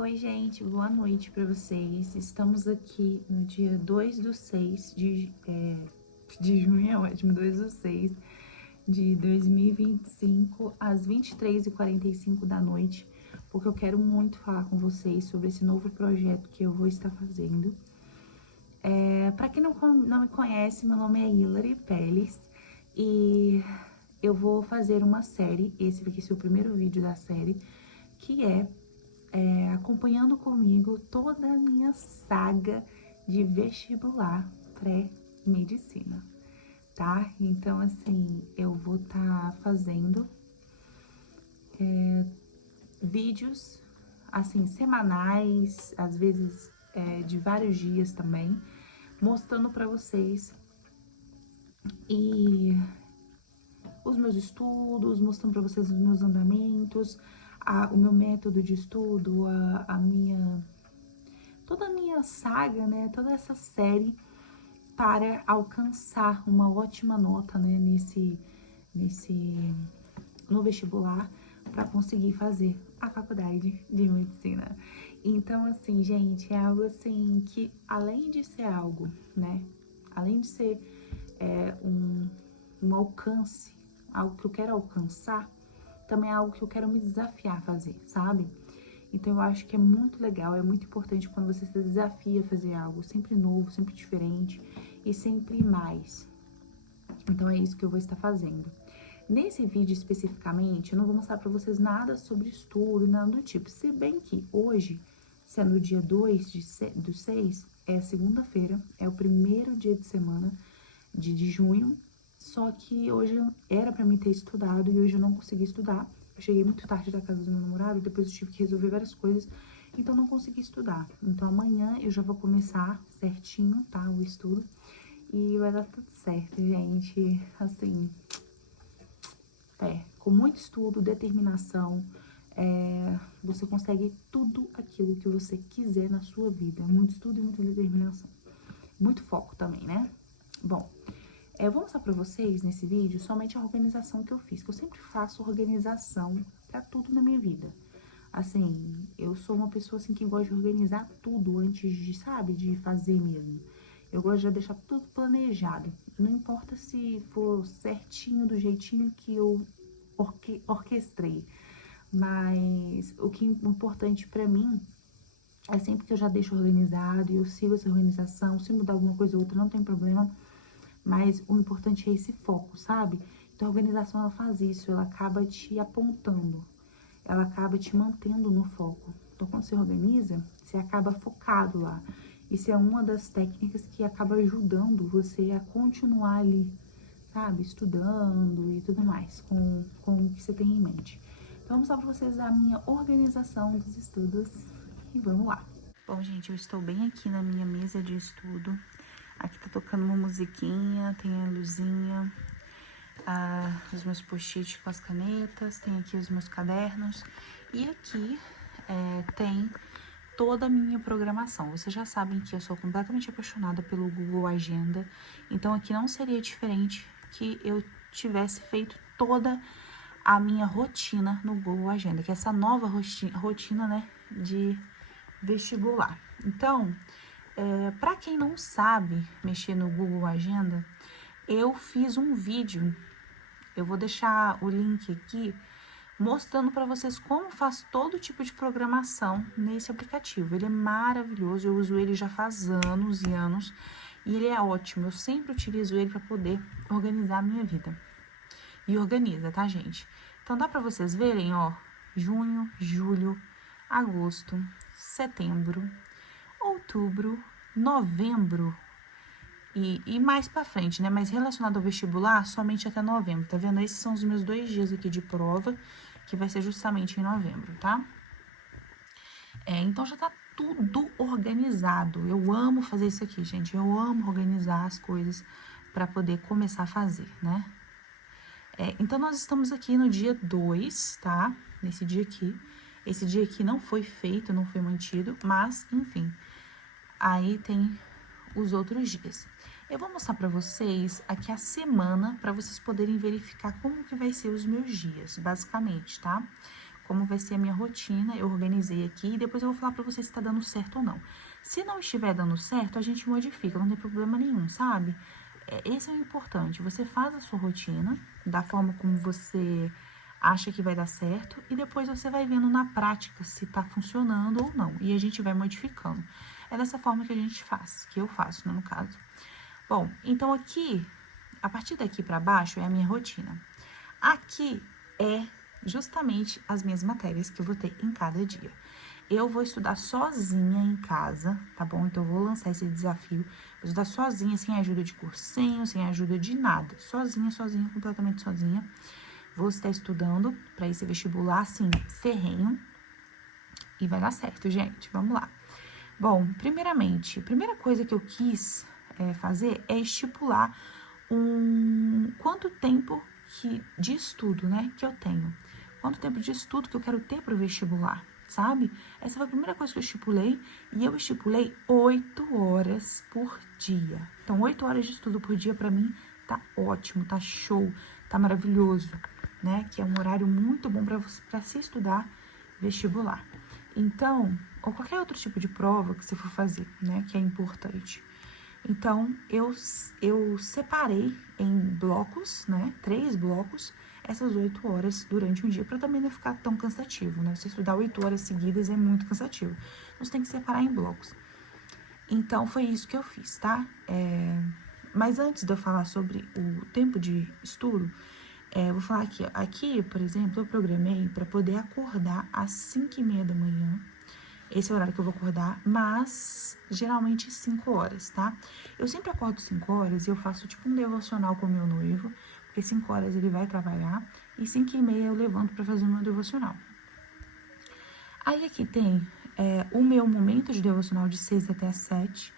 Oi, gente, boa noite para vocês. Estamos aqui no dia 2/6 de junho, é ótimo, 2/6 de 2025, às 23h45 da noite, porque eu quero muito falar com vocês sobre esse novo projeto que eu vou estar fazendo. Para quem não me conhece, meu nome é Hilary Peles e eu vou fazer uma série, esse vai ser o primeiro vídeo da série, que acompanhando comigo toda a minha saga de vestibular pré-medicina, tá? Então, assim, eu vou estar fazendo vídeos, assim, semanais, às vezes de vários dias também, mostrando pra vocês e os meus estudos, mostrando pra vocês os meus andamentos, o meu método de estudo, toda a minha saga, né, toda essa série para alcançar uma ótima nota, né, no vestibular, para conseguir fazer a faculdade de medicina. Então, assim, gente, é algo assim que, além de ser algo, né, além de ser um alcance, algo que eu quero alcançar, também é algo que eu quero me desafiar a fazer, sabe? Então, eu acho que é muito legal, é muito importante quando você se desafia a fazer algo sempre novo, sempre diferente e sempre mais. Então, é isso que eu vou estar fazendo. Nesse vídeo especificamente, eu não vou mostrar pra vocês nada sobre estudo, nada do tipo. Se bem que hoje, sendo o dia 2/6, é segunda-feira, é o primeiro dia de semana de junho. Só que hoje era pra mim ter estudado e hoje eu não consegui estudar. Eu cheguei muito tarde da casa do meu namorado, depois eu tive que resolver várias coisas, então não consegui estudar. Então amanhã eu já vou começar certinho, tá, o estudo. E vai dar tudo certo, gente. Assim, com muito estudo, determinação, você consegue tudo aquilo que você quiser na sua vida. Muito estudo e muita determinação. Muito foco também, né? Bom, eu vou mostrar pra vocês nesse vídeo somente a organização que eu fiz, que eu sempre faço organização pra tudo na minha vida. Assim, eu sou uma pessoa assim que gosta de organizar tudo antes de, sabe, de fazer mesmo. Eu gosto de deixar tudo planejado. Não importa se for certinho do jeitinho que eu orquestrei. Mas o que é importante pra mim é sempre que eu já deixo organizado e eu sigo essa organização. Se mudar alguma coisa ou outra, não tem problema. Mas o importante é esse foco, sabe? Então a organização, ela faz isso, ela acaba te apontando, ela acaba te mantendo no foco. Então quando você organiza, você acaba focado lá. Isso é uma das técnicas que acaba ajudando você a continuar ali, sabe? Estudando e tudo mais, com o que você tem em mente. Então, vou mostrar pra vocês a minha organização dos estudos e vamos lá. Bom, gente, eu estou bem aqui na minha mesa de estudo. Aqui tá tocando uma musiquinha, tem a luzinha, os meus post-it com as canetas, tem aqui os meus cadernos. E aqui tem toda a minha programação. Vocês já sabem que eu sou completamente apaixonada pelo Google Agenda, então aqui não seria diferente que eu tivesse feito toda a minha rotina no Google Agenda, que é essa nova rotina, né, de vestibular. Então, para quem não sabe mexer no Google Agenda, eu fiz um vídeo, eu vou deixar o link aqui, mostrando para vocês como faz todo tipo de programação nesse aplicativo. Ele é maravilhoso, eu uso ele já faz anos e anos, e ele é ótimo, eu sempre utilizo ele para poder organizar a minha vida. E organiza, tá, gente? Então, dá para vocês verem, ó, junho, julho, agosto, setembro, outubro, novembro e mais pra frente, né? Mas relacionado ao vestibular, somente até novembro, tá vendo? Esses são os meus 2 dias aqui de prova, que vai ser justamente em novembro, tá? Então já tá tudo organizado. Eu amo fazer isso aqui, gente. Eu amo organizar as coisas pra poder começar a fazer, né? Então, nós estamos aqui no dia 2, tá? Nesse dia aqui. Esse dia aqui não foi feito, não foi mantido, mas, enfim, aí tem os outros dias. Eu vou mostrar pra vocês aqui a semana, pra vocês poderem verificar como que vai ser os meus dias, basicamente, tá? como vai ser a minha rotina, eu organizei aqui, e depois eu vou falar pra vocês se tá dando certo ou não. Se não estiver dando certo, a gente modifica, não tem problema nenhum, sabe? Esse é o importante, você faz a sua rotina, da forma como você acha que vai dar certo, e depois você vai vendo na prática se tá funcionando ou não, e a gente vai modificando. É dessa forma que a gente faz, que eu faço, no caso. Bom, então aqui, a partir daqui pra baixo é a minha rotina. Aqui é justamente as minhas matérias que eu vou ter em cada dia. Eu vou estudar sozinha em casa, tá bom? Então, eu vou lançar esse desafio. Vou estudar sozinha, sem ajuda de cursinho, sem ajuda de nada. Sozinha, completamente sozinha. Vou estar estudando para esse vestibular, assim, ferrenho. E vai dar certo, gente. Vamos lá. Bom, primeiramente, a primeira coisa que eu quis fazer é estipular quanto tempo de estudo, né, que eu tenho. Quanto tempo de estudo que eu quero ter para o vestibular, sabe? Essa foi a primeira coisa que eu estipulei, e eu estipulei 8 horas por dia. Então, 8 horas de estudo por dia, para mim, tá ótimo, tá show, tá maravilhoso, né? Que é um horário muito bom para se estudar vestibular. Então, ou qualquer outro tipo de prova que você for fazer, né, que é importante. Então, eu separei em blocos, né, 3 blocos, essas 8 horas durante um dia, para também não ficar tão cansativo, né? Você estudar 8 horas seguidas é muito cansativo. Então, você tem que separar em blocos. Então, foi isso que eu fiz, tá? Mas antes de eu falar sobre o tempo de estudo, eu vou falar aqui, ó. Aqui, por exemplo, eu programei para poder acordar às 5h30 da manhã. Esse é o horário que eu vou acordar, mas geralmente 5 horas, tá? Eu sempre acordo 5 horas e eu faço tipo um devocional com o meu noivo, porque 5 horas ele vai trabalhar e 5h30 eu levanto para fazer o meu devocional. Aí aqui tem o meu momento de devocional de 6 até as 7.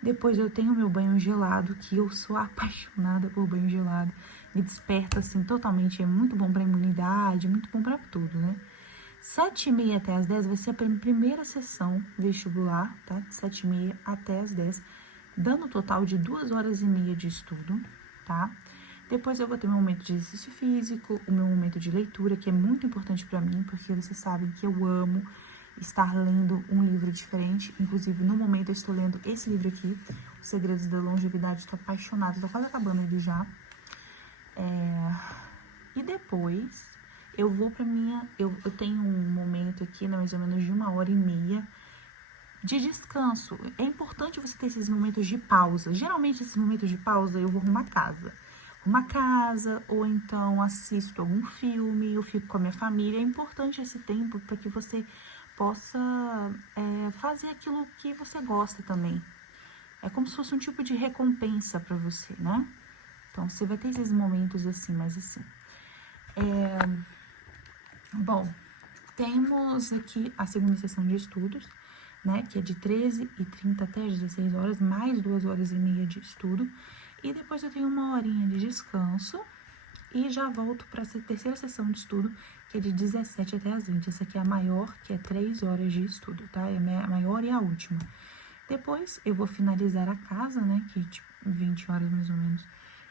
Depois eu tenho o meu banho gelado, que eu sou apaixonada por banho gelado. Me desperta, assim, totalmente. É muito bom pra imunidade, muito bom pra tudo, né? 7h30 até as 10 vai ser a primeira sessão vestibular, tá? De 7h30 até as 10, dando um total de 2h30 de estudo, tá? Depois eu vou ter meu momento de exercício físico, o meu momento de leitura, que é muito importante pra mim, porque vocês sabem que eu amo estar lendo um livro diferente. Inclusive, no momento eu estou lendo esse livro aqui, Os Segredos da Longevidade. Estou apaixonada, tô quase acabando ele já. E depois eu vou pra minha... Eu tenho um momento aqui, né, mais ou menos de 1h30 de descanso. É importante você ter esses momentos de pausa. Geralmente, esses momentos de pausa, eu vou arrumar casa, ou então assisto algum filme, eu fico com a minha família. É importante esse tempo para que você possa fazer aquilo que você gosta também. É como se fosse um tipo de recompensa para você, né? Então, você vai ter esses momentos assim, mas assim. Bom, temos aqui a segunda sessão de estudos, né? Que é de 13h30 até as 16 horas, mais 2h30 de estudo. E depois eu tenho 1h de descanso. E já volto para essa terceira sessão de estudo, que é de 17 até as 20. Essa aqui é a maior, que é 3 horas de estudo, tá? É a maior e a última. Depois, eu vou finalizar a casa, né? Que, tipo, 20 horas mais ou menos,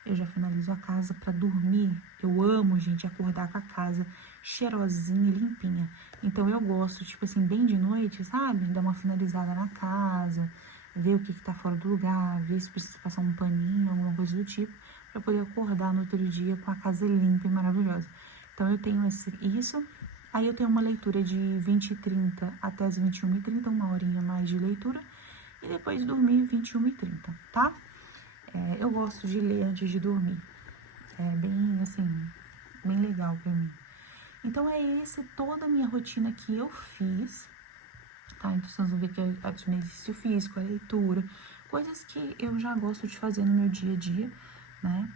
eu já finalizo a casa para dormir. Eu amo, gente, acordar com a casa cheirosinha e limpinha. Então, eu gosto, tipo assim, bem de noite, sabe? Dar uma finalizada na casa, ver o que tá fora do lugar, ver se precisa passar um paninho, alguma coisa do tipo, para poder acordar no outro dia com a casa limpa e maravilhosa. Então, eu tenho isso. Aí, eu tenho uma leitura de 20h30 até as 21h30, 1h mais de leitura. E depois dormir 21h30, tá? Eu gosto de ler antes de dormir. É bem, assim, bem legal pra mim. Então, é toda a minha rotina que eu fiz, tá? Então, vocês vão ver que eu adicionei exercício físico, a leitura, coisas que eu já gosto de fazer no meu dia a dia, né?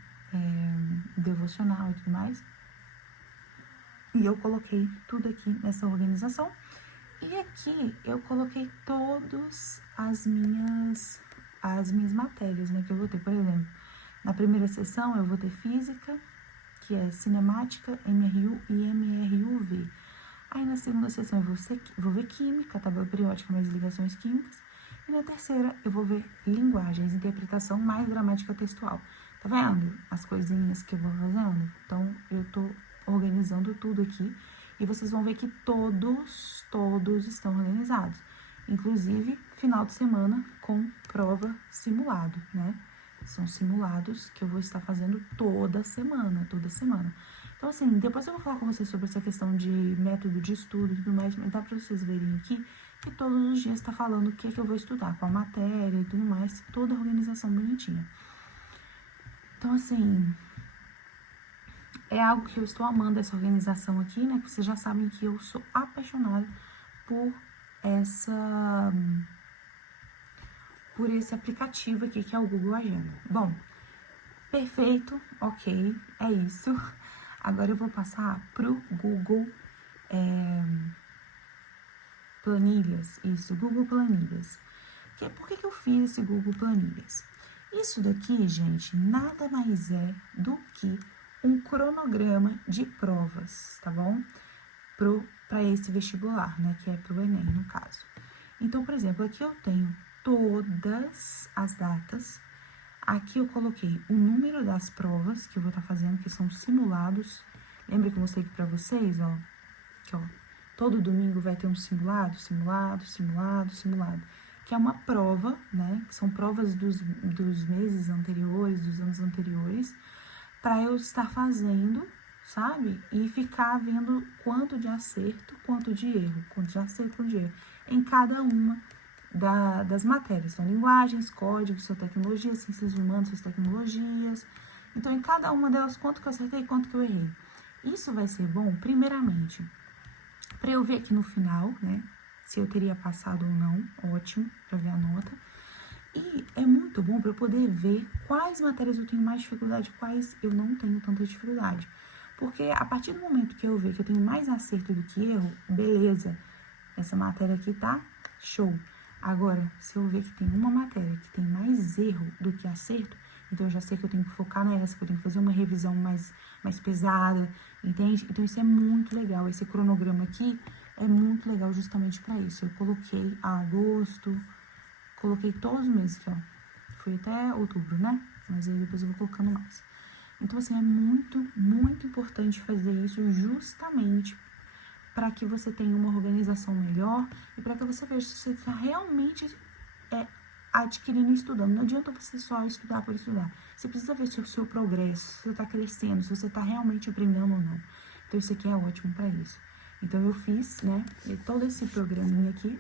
Devocional e tudo mais. E eu coloquei tudo aqui nessa organização. E aqui eu coloquei todas as minhas matérias, né, que eu vou ter. Por exemplo, na primeira sessão eu vou ter física, que é cinemática, MRU e MRUV. Aí na segunda sessão eu vou ver química, tabela periódica mais ligações químicas. E na terceira eu vou ver linguagens, interpretação mais gramática textual. Tá vendo as coisinhas que eu vou fazendo? Então eu tô organizando tudo aqui. E vocês vão ver que todos estão organizados. Inclusive, final de semana com prova simulado, né? São simulados que eu vou estar fazendo toda semana. Então, assim, depois eu vou falar com vocês sobre essa questão de método de estudo e tudo mais, mas dá pra vocês verem aqui que todos os dias tá falando o que é que eu vou estudar, qual matéria e tudo mais, toda a organização bonitinha. Então, assim, é algo que eu estou amando, essa organização aqui, né? Vocês já sabem que eu sou apaixonada por esse aplicativo aqui, que é o Google Agenda. Bom, perfeito, ok, é isso. Agora eu vou passar pro Google Planilhas, isso, Google Planilhas. Por que eu fiz esse Google Planilhas? Isso daqui, gente, nada mais é do que um cronograma de provas, tá bom? Para esse vestibular, né, que é pro Enem, no caso. Então, por exemplo, aqui eu tenho todas as datas. Aqui eu coloquei o número das provas que eu vou estar fazendo, que são simulados. Lembra que eu mostrei aqui pra vocês, ó? Aqui, ó. Todo domingo vai ter um simulado, que é uma prova, né? Que são provas dos meses anteriores, dos anos anteriores, para eu estar fazendo, sabe? E ficar vendo quanto de acerto, quanto de erro, em cada uma das matérias. São linguagens, códigos, sua tecnologia, ciências humanas, suas tecnologias. Então, em cada uma delas, quanto que eu acertei e quanto que eu errei. Isso vai ser bom, primeiramente, para eu ver aqui no final, né, se eu teria passado ou não, ótimo, para ver a nota. E é muito bom para eu poder ver quais matérias eu tenho mais dificuldade, quais eu não tenho tanta dificuldade. Porque a partir do momento que eu ver que eu tenho mais acerto do que erro, beleza, essa matéria aqui tá show. Agora, se eu ver que tem uma matéria que tem mais erro do que acerto, então eu já sei que eu tenho que focar nessa, que eu tenho que fazer uma revisão mais pesada, entende? Então isso é muito legal, esse cronograma aqui é muito legal justamente para isso. Eu coloquei agosto, coloquei todos os meses aqui, ó. Foi até outubro, né? Mas aí depois eu vou colocando mais. Então, assim, é muito importante fazer isso justamente para que você tenha uma organização melhor e para que você veja se você está realmente adquirindo e estudando. Não adianta você só estudar por estudar. Você precisa ver se o seu progresso, se você está crescendo, se você está realmente aprendendo ou não. Então, isso aqui é ótimo para isso. Então, eu fiz, né, todo esse programinha aqui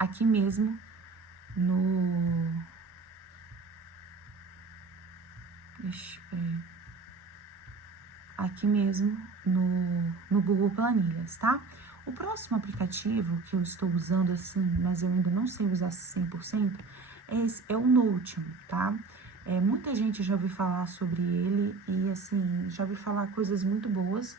aqui mesmo aqui mesmo no Google Planilhas, tá? O próximo aplicativo que eu estou usando assim, mas eu ainda não sei usar 100%, é o Notion, tá? Muita gente já ouviu falar sobre ele e, assim, já ouviu falar coisas muito boas,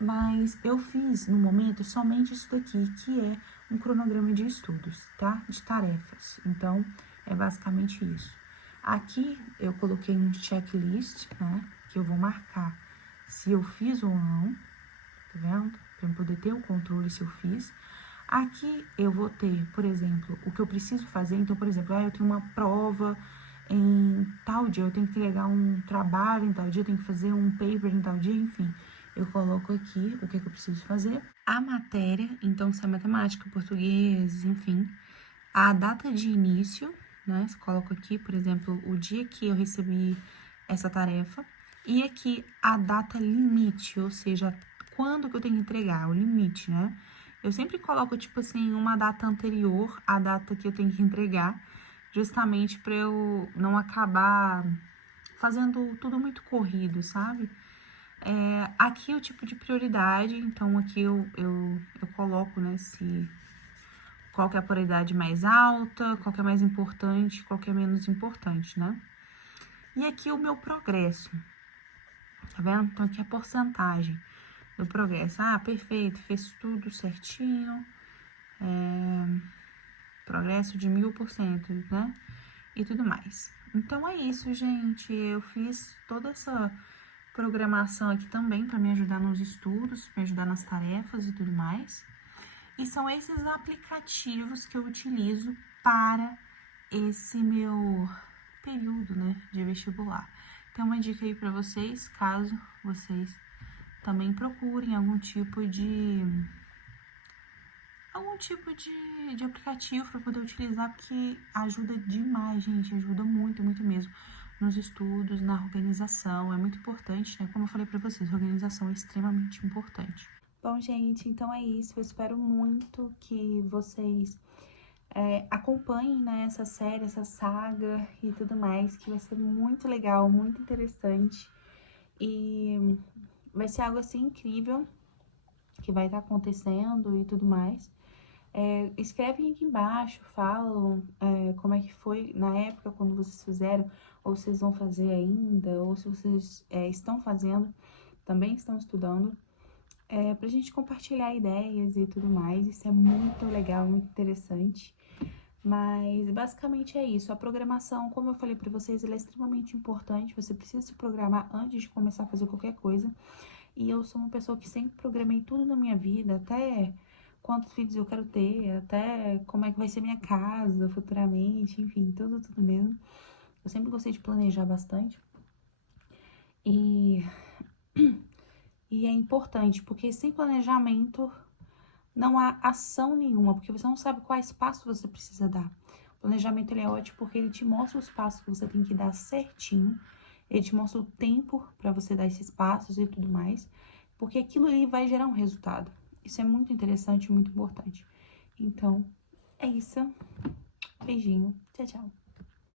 mas eu fiz, no momento, somente isso daqui, que é um cronograma de estudos, tá? De tarefas. Então, é basicamente isso. Aqui, eu coloquei um checklist, né? Que eu vou marcar se eu fiz ou não, tá vendo? Para eu poder ter o controle se eu fiz. Aqui, eu vou ter, por exemplo, o que eu preciso fazer. Então, por exemplo, eu tenho uma prova em tal dia, eu tenho que entregar um trabalho em tal dia, eu tenho que fazer um paper em tal dia, enfim. Eu coloco aqui o que eu preciso fazer. A matéria, então, se é matemática, português, enfim. A data de início, né? Você coloca aqui, por exemplo, o dia que eu recebi essa tarefa. E aqui a data limite, ou seja, quando que eu tenho que entregar, o limite, né? Eu sempre coloco, tipo assim, uma data anterior à data que eu tenho que entregar, justamente para eu não acabar fazendo tudo muito corrido, sabe? Aqui é o tipo de prioridade, então aqui eu coloco, né, qual que é a prioridade mais alta, qual que é mais importante, qual que é menos importante, né? E aqui o meu progresso, tá vendo? Então, aqui é a porcentagem do progresso. Ah, perfeito, fez tudo certinho, progresso de 1000%, né? E tudo mais. Então, é isso, gente. Eu fiz toda essa programação aqui também para me ajudar nos estudos, me ajudar nas tarefas e tudo mais. E são esses aplicativos que eu utilizo para esse meu período, né, de vestibular. tem uma dica aí pra vocês, caso vocês também procurem algum tipo de aplicativo para poder utilizar, porque ajuda demais, gente, ajuda muito, muito mesmo nos estudos, na organização, é muito importante, né? Como eu falei para vocês, organização é extremamente importante. Bom, gente, então é isso, eu espero muito que vocês acompanhem, né, essa série, essa saga e tudo mais, que vai ser muito legal, muito interessante, e vai ser algo assim incrível que vai estar acontecendo e tudo mais. Escrevem aqui embaixo, falam como é que foi na época quando vocês fizeram, ou vocês vão fazer ainda, ou se vocês estão fazendo, também estão estudando, pra gente compartilhar ideias e tudo mais. Isso é muito legal, muito interessante. Mas basicamente é isso. A programação, como eu falei pra vocês, ela é extremamente importante. Você precisa se programar antes de começar a fazer qualquer coisa. E eu sou uma pessoa que sempre programei tudo na minha vida, até quantos filhos eu quero ter, até como é que vai ser minha casa futuramente, enfim, tudo mesmo. Eu sempre gostei de planejar bastante. E, e é importante, porque sem planejamento não há ação nenhuma, porque você não sabe quais passos você precisa dar. O planejamento ele é ótimo porque ele te mostra os passos que você tem que dar certinho, ele te mostra o tempo para você dar esses passos e tudo mais, porque aquilo ali vai gerar um resultado. Isso é muito interessante e muito importante. Então, é isso. Beijinho. Tchau, tchau.